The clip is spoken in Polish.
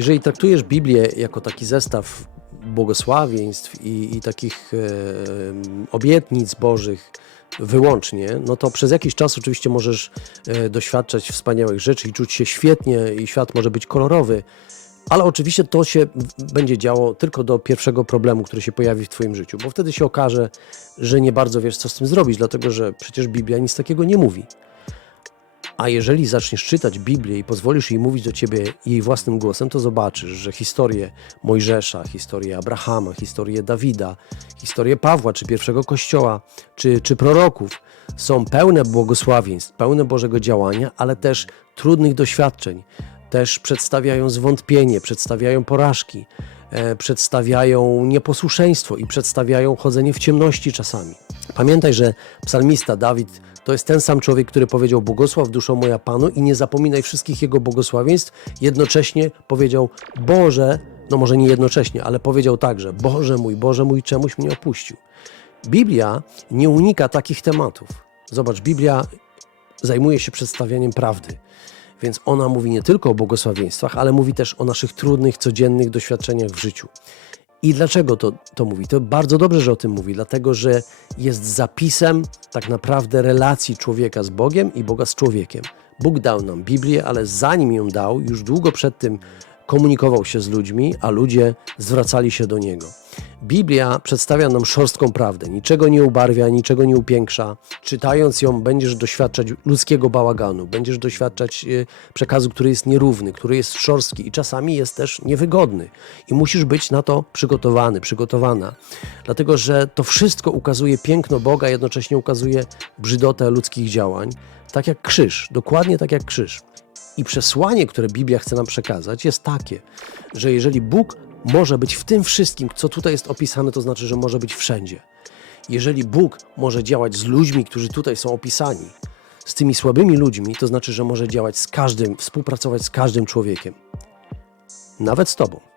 Jeżeli traktujesz Biblię jako taki zestaw błogosławieństw i, i takich e, obietnic Bożych wyłącznie, no to przez jakiś czas oczywiście możesz e, doświadczać wspaniałych rzeczy i czuć się świetnie i świat może być kolorowy, ale oczywiście to się będzie działo tylko do pierwszego problemu, który się pojawi w Twoim życiu, bo wtedy się okaże, że nie bardzo wiesz, co z tym zrobić, dlatego że przecież Biblia nic takiego nie mówi. A jeżeli zaczniesz czytać Biblię i pozwolisz jej mówić do ciebie jej własnym głosem, to zobaczysz, że historie Mojżesza, historie Abrahama, historie Dawida, historie Pawła, czy pierwszego kościoła, czy, czy proroków są pełne błogosławieństw, pełne Bożego działania, ale też trudnych doświadczeń. Też przedstawiają zwątpienie, przedstawiają porażki, e, przedstawiają nieposłuszeństwo i przedstawiają chodzenie w ciemności czasami. Pamiętaj, że psalmista Dawid to jest ten sam człowiek, który powiedział: Błogosław duszo moja Panu i nie zapominaj wszystkich jego błogosławieństw. Jednocześnie powiedział: Boże, no może nie jednocześnie, ale powiedział także: Boże mój, Boże mój, czemuś mnie opuścił. Biblia nie unika takich tematów. Zobacz, Biblia zajmuje się przedstawianiem prawdy. Więc ona mówi nie tylko o błogosławieństwach, ale mówi też o naszych trudnych, codziennych doświadczeniach w życiu. I dlaczego to, to mówi? To bardzo dobrze, że o tym mówi, dlatego że jest zapisem tak naprawdę relacji człowieka z Bogiem i Boga z człowiekiem. Bóg dał nam Biblię, ale zanim ją dał, już długo przed tym komunikował się z ludźmi, a ludzie zwracali się do Niego. Biblia przedstawia nam szorstką prawdę, niczego nie ubarwia, niczego nie upiększa. Czytając ją, będziesz doświadczać ludzkiego bałaganu, będziesz doświadczać e, przekazu, który jest nierówny, który jest szorstki i czasami jest też niewygodny. I musisz być na to przygotowany, przygotowana. Dlatego, że to wszystko ukazuje piękno Boga, jednocześnie ukazuje brzydotę ludzkich działań, tak jak krzyż, dokładnie tak jak krzyż. I przesłanie, które Biblia chce nam przekazać, jest takie, że jeżeli Bóg może być w tym wszystkim, co tutaj jest opisane, to znaczy, że może być wszędzie. Jeżeli Bóg może działać z ludźmi, którzy tutaj są opisani, z tymi słabymi ludźmi, to znaczy, że może działać z każdym, współpracować z każdym człowiekiem. Nawet z Tobą.